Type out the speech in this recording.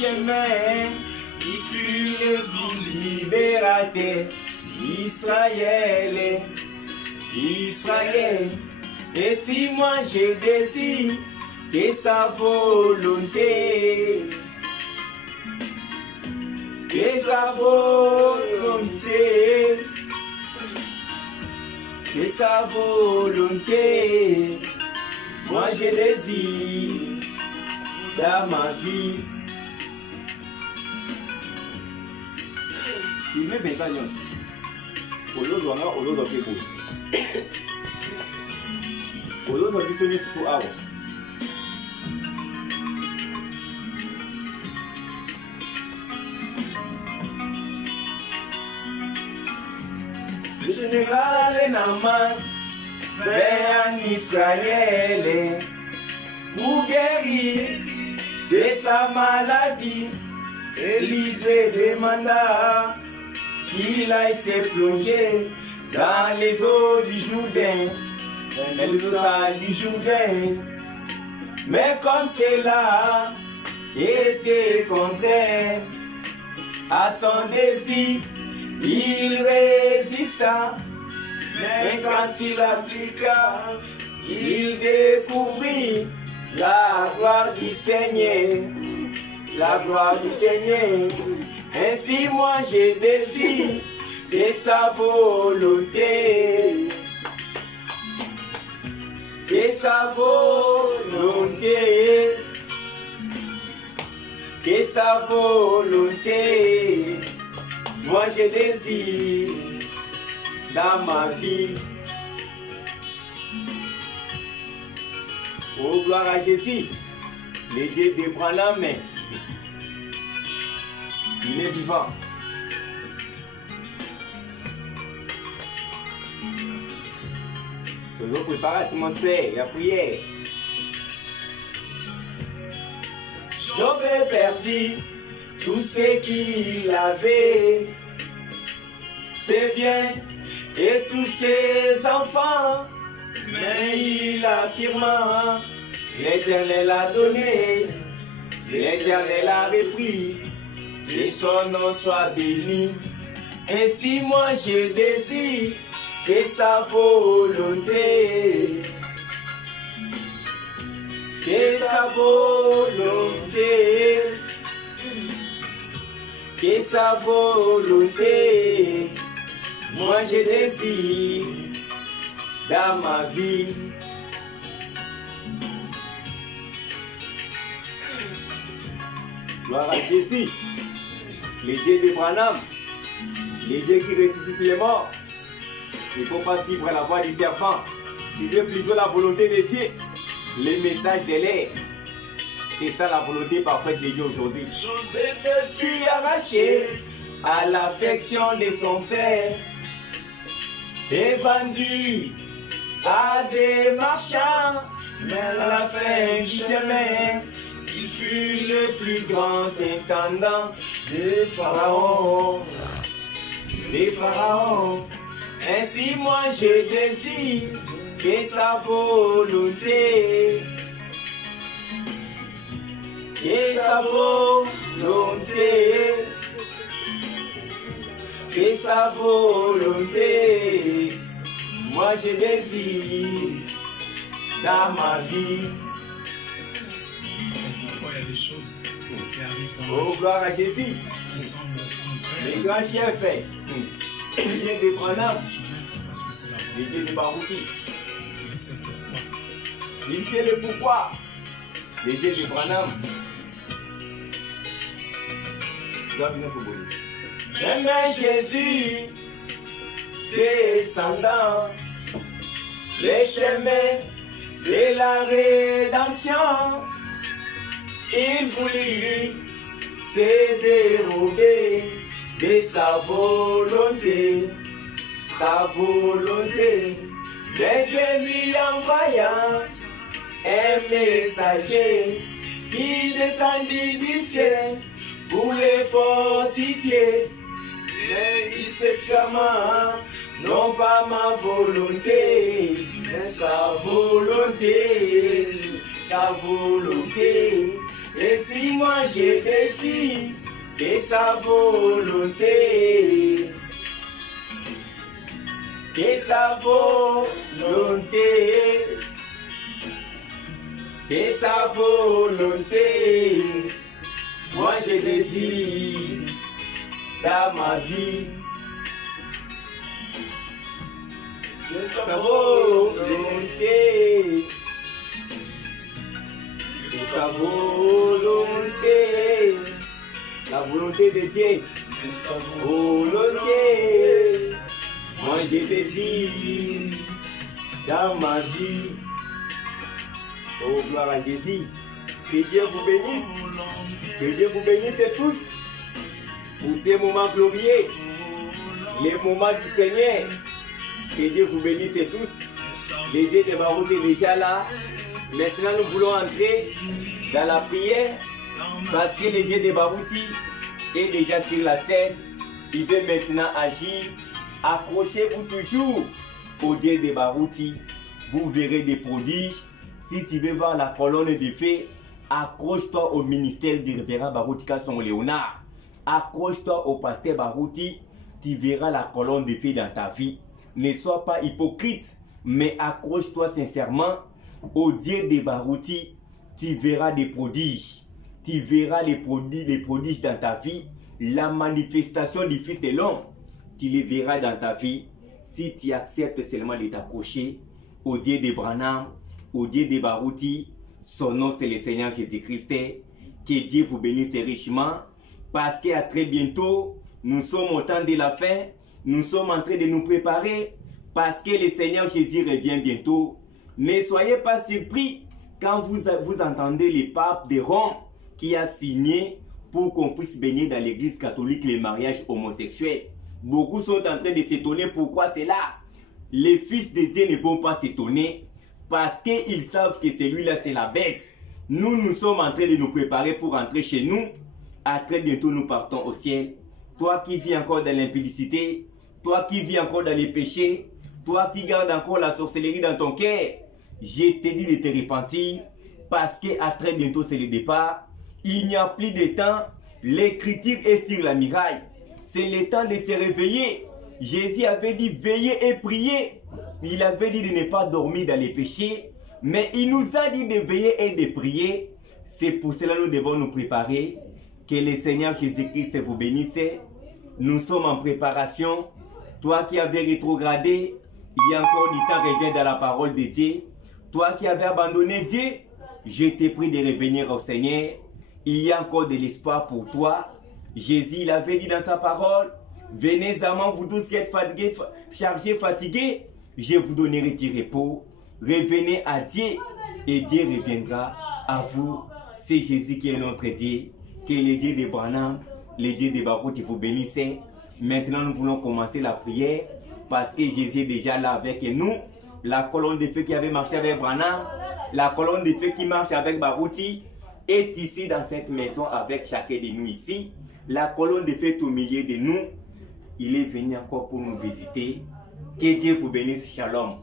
chemin, il fut le libérateur, Israël, Israël. Et si moi je désire que sa volonté, que sa volonté, que sa volonté, moi je désire dans ma vie. Il met bien ça, le général Naman vint en Israël pour guérir de sa maladie. Élisée demanda qu'il aille se plonger dans les eaux du Jourdain, les eaux sales du Jourdain. Mais comme cela était contraire à son désir, il résista. Mais quand il appliqua, il découvrit la gloire du Seigneur, la gloire du Seigneur. Ainsi moi je désire que sa volonté, que sa volonté, que sa volonté, moi je désire dans ma vie. Oh gloire à Jésus, le Dieu de Branham, il est vivant. Faisons préparer l'atmosphère, la prière. Job a perdu tout ce qu'il avait, ses biens et tous ses enfants. Mais il affirma, l'Éternel a donné, l'Éternel a repris, que son nom soit béni. Ainsi moi je désire que sa volonté, que sa volonté, que sa volonté, moi je désire dans ma vie. Gloire à Jésus, le Dieu de Branham, le Dieu qui ressuscite les morts. Il ne faut pas suivre la voie du serpent, suivez plutôt la volonté de Dieu, les messages de l'air. C'est ça la volonté parfaite de Dieu aujourd'hui. Joseph fut arraché à l'affection de son père et vendu à des marchands, mais à la fin du chemin, il fut le plus grand intendant de Pharaon. Des pharaons. Ainsi moi je désire que sa volonté, que sa volonté, que sa volonté, moi je désire dans ma vie. Parfois il y a des choses qui arrivent. Oh gloire à Jésus. Les grands chefs, les dieux de Branham, les dieux de Barouti. Il sait le pourquoi. Les dieux de Branham. J'aime Jésus, descendant les chemins de la rédemption. Il voulut se dérober de sa volonté, mais Dieu lui envoya un messager qui descendit du ciel pour les fortifier. Mais il s'exclama, non pas ma volonté, mais sa volonté, sa volonté. Et si moi j'ai décidé que sa volonté, que sa volonté, que sa volonté, moi je désire dans ma vie. Que sa volonté, que sa volonté, la volonté de Dieu, que sa volonté, moi je désire dans ma vie. Oh, gloire à Jésus. Que Dieu vous bénisse. Que Dieu vous bénisse tous pour ces moments glorieux, les moments du Seigneur. Que Dieu vous bénisse tous. Le Dieu de Barout est déjà là. Maintenant, nous voulons entrer dans la prière parce que le Dieu de Barouti est déjà sur la scène. Il veut maintenant agir. Accrochez-vous toujours au Dieu de Barouti. Vous verrez des prodiges. Si tu veux voir la colonne de feu, accroche-toi au ministère du révérend Barouti Kasson Léonard. Accroche-toi au pasteur Barouti. Tu verras la colonne de feu dans ta vie. Ne sois pas hypocrite, mais accroche-toi sincèrement au Dieu de Barouti. Tu verras des prodiges. Tu verras les prodiges dans ta vie. La manifestation du Fils de l'homme, tu les verras dans ta vie. Si tu acceptes seulement de t'accrocher au Dieu de Branham, au Dieu de Barouti, son nom c'est le Seigneur Jésus-Christ. Que Dieu vous bénisse richement. Parce qu'à très bientôt, nous sommes au temps de la fin. Nous sommes en train de nous préparer. Parce que le Seigneur Jésus revient bientôt. Ne soyez pas surpris quand vous entendez le pape de Rome qui a signé pour qu'on puisse baigner dans l'église catholique les mariages homosexuels. Beaucoup sont en train de s'étonner pourquoi c'est là. Les fils de Dieu ne vont pas s'étonner parce qu'ils savent que celui-là c'est la bête. Nous sommes en train de nous préparer pour entrer chez nous. À très bientôt nous partons au ciel. Toi qui vis encore dans l'impudicité, toi qui vis encore dans les péchés, toi qui gardes encore la sorcellerie dans ton cœur, je te dis de te repentir parce que à très bientôt c'est le départ. Il n'y a plus de temps. L'écriture est sur la muraille. C'est le temps de se réveiller. Jésus avait dit veillez et priez. Il avait dit de ne pas dormir dans les péchés. Mais il nous a dit de veiller et de prier. C'est pour cela que nous devons nous préparer. Que le Seigneur Jésus-Christ vous bénisse. Nous sommes en préparation. Toi qui avais rétrogradé, il y a encore du temps, reviens dans la parole de Dieu. Toi qui avais abandonné Dieu, je te prie de revenir au Seigneur. Il y a encore de l'espoir pour toi. Jésus il avait dit dans sa parole, venez à moi vous tous qui êtes fatigués, chargés, fatigués, je vous donnerai du repos. Revenez à Dieu et Dieu reviendra à vous. C'est Jésus qui est notre Dieu. Que le Dieu de Branham, le Dieu de Barouti vous bénisse. Maintenant nous voulons commencer la prière parce que Jésus est déjà là avec nous. La colonne de feu qui avait marché avec Branham, la colonne de feu qui marche avec Barouti est ici dans cette maison avec chacun de nous ici. La colonne de feu est au milieu de nous. Il est venu encore pour nous visiter. Que Dieu vous bénisse. Shalom.